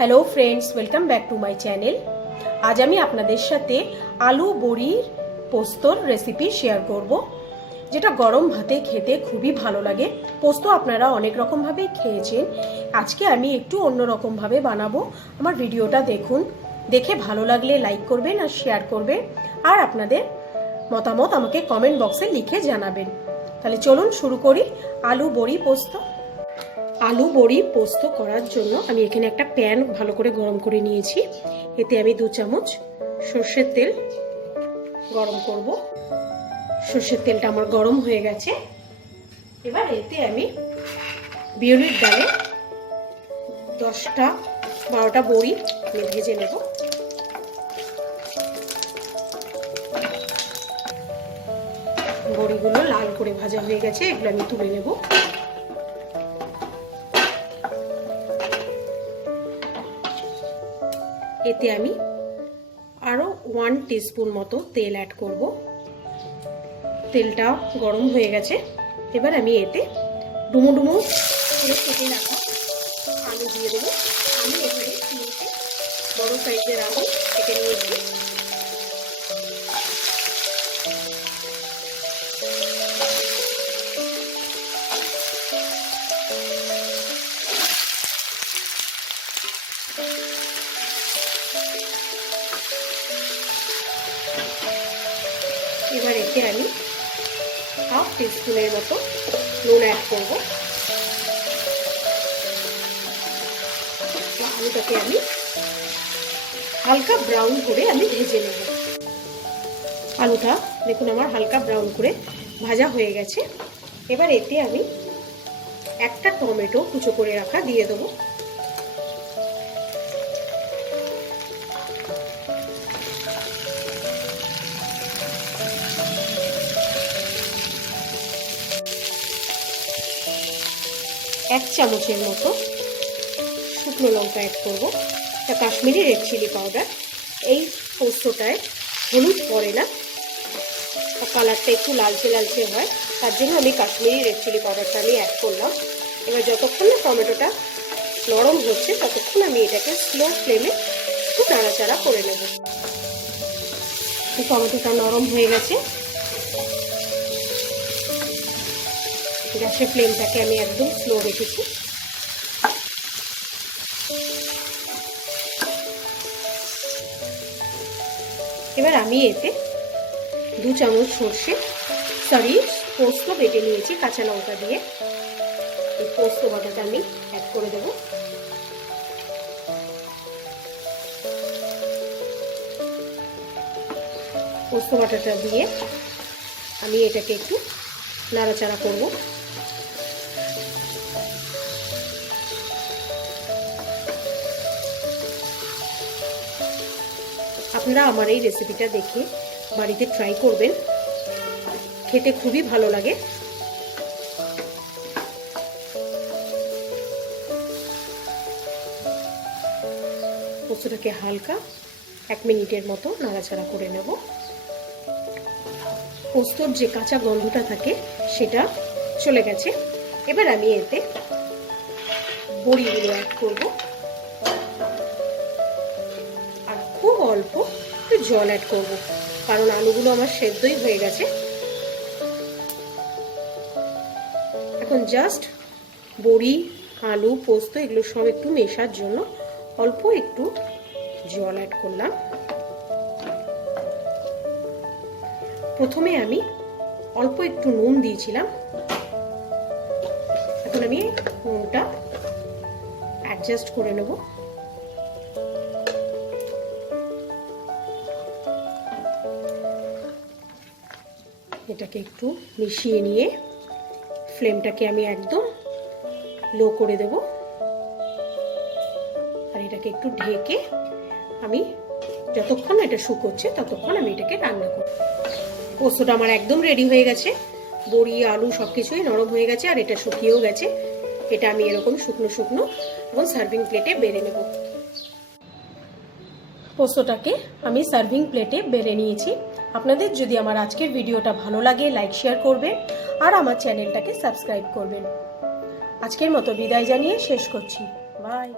Hello friends, welcome back to my channel. আজ আমি আপনাদের সাথে আলু বড়ির পোস্তর রেসিপি শেয়ার করব, যেটা গরম ভাতে খেতে খুবই ভালো লাগে। পোস্ত আপনারা অনেক রকমভাবেই খেয়েছেন, আজকে আমি একটু অন্যরকমভাবে বানাবো। আমার ভিডিওটা দেখুন, দেখে ভালো লাগলে লাইক করবেন আর শেয়ার করবেন, আর আপনাদের মতামত আমাকে কমেন্ট বক্সে লিখে জানাবেন। তাহলে চলুন শুরু করি আলু বড়ি পোস্ত। আলু বড়ি পোস্ত করার জন্য আমি এখানে একটা প্যান ভালো করে গরম করে নিয়েছি। এতে আমি 2 চামচ সর্ষের তেল গরম করব। সর্ষের তেলটা আমার গরম হয়ে গেছে। এবার এতে আমি বিউলির ডালে 10-12টা বড়ি আমি ভেজে নেব। বড়িগুলো লাল করে ভাজা হয়ে গেছে, এগুলো আমি তুলে নেব। এতে আমি আরো 1 টিস্পুন মতো তেল অ্যাড করব। তেলটা গরম হয়ে গেছে। এবার আমি এতে ডুমো ডুমো করে কেটে রাখা আলু দিয়ে দেবো। আমি এখানে 3টে বড় সাইজের আলু কেটে নিয়েছি। এবার এতে আমি 1/2 টিস্পুনের মতো নুন অ্যাড করব। আলুটাকে আমি হালকা ব্রাউন করে আমি ভেজে নেব। আলুটা দেখুন আমার হালকা ব্রাউন করে ভাজা হয়ে গেছে। এবার এতে আমি একটা টমেটো কুচো করে রাখা দিয়ে দেবো। এক চামচের মতো শুকনো লঙ্কা অ্যাড করব। এটা কাশ্মীরি রেড চিলি পাউডার। এই পোস্তটায় হলুদ পড়ে না, কালারটা একটু লালচে লালচে হয়, তার জন্য আমি কাশ্মীরি রেড চিলি পাউডারটা আমি অ্যাড করলাম। এবার যতক্ষণ না টমেটোটা নরম হচ্ছে ততক্ষণ আমি এটাকে স্লো ফ্লেমে একটু নাড়াচাড়া করে নেব। টমেটোটা নরম হয়ে গেছে। গ্যাসের ফ্লেমটাকে আমি একদম স্লো রেখেছি। এবার আমি এতে 2 চামচ পোস্ত বেটে নিয়েছি কাঁচা লঙ্কা দিয়ে। এই পোস্ত বাটাটা আমি অ্যাড করে দেব। পোস্ত বাটাটা দিয়ে আমি এটাকে একটু নাড়াচাড়া করব। আপনারা আমার এই রেসিপিটা দেখে বাড়িতে ট্রাই করবেন, খেতে খুবই ভালো লাগে। পোস্তটাকে হালকা 1 মিনিটের মতো নাড়াচাড়া করে নেব। পোস্তর যে কাঁচা গন্ধটা থাকে সেটা চলে গেছে। এবার আমি এতে বড়িগুলো অ্যাড করব, আর খুব অল্প একটু জল অ্যাড করব, কারণ আলুগুলো আমার সেদ্ধই হয়ে গেছে। এখন জাস্ট বড়ি, আলু, পোস্ত এগুলো সব একটু মেশার জন্য অল্প একটু জল অ্যাড করলাম। প্রথমে আমি অল্প একটু নুন দিয়েছিলাম, এখন আমি নুনটা অ্যাডজাস্ট করে নেব। এটাকে একটু মিশিয়ে নিয়ে ফ্লেমটাকে আমি একদম লো করে দেব, আর এটাকে একটু ঢেকে আমি যতক্ষণ এটা শুকোচ্ছে ততক্ষণ আমি এটাকে রান্না করব। পোস্তটা আমার একদম রেডি হয়ে গেছে। বড়ি, আলু সবকিছুই নরম হয়ে গেছে, আর এটা শুকিয়েও গেছে। এটা আমি এরকম শুকনো শুকনো এখন সার্ভিং প্লেটে বেড়ে নেব। পোস্তটাকে আমি সার্ভিং প্লেটে বেড়ে নিয়েছি। আপনাদের যদি আমার আজকের ভিডিওটা ভালো লাগে লাইক শেয়ার করবেন, আর আমার চ্যানেলটাকে সাবস্ক্রাইব করবেন। আজকের মতো বিদায় জানিয়ে শেষ করছি। বাই।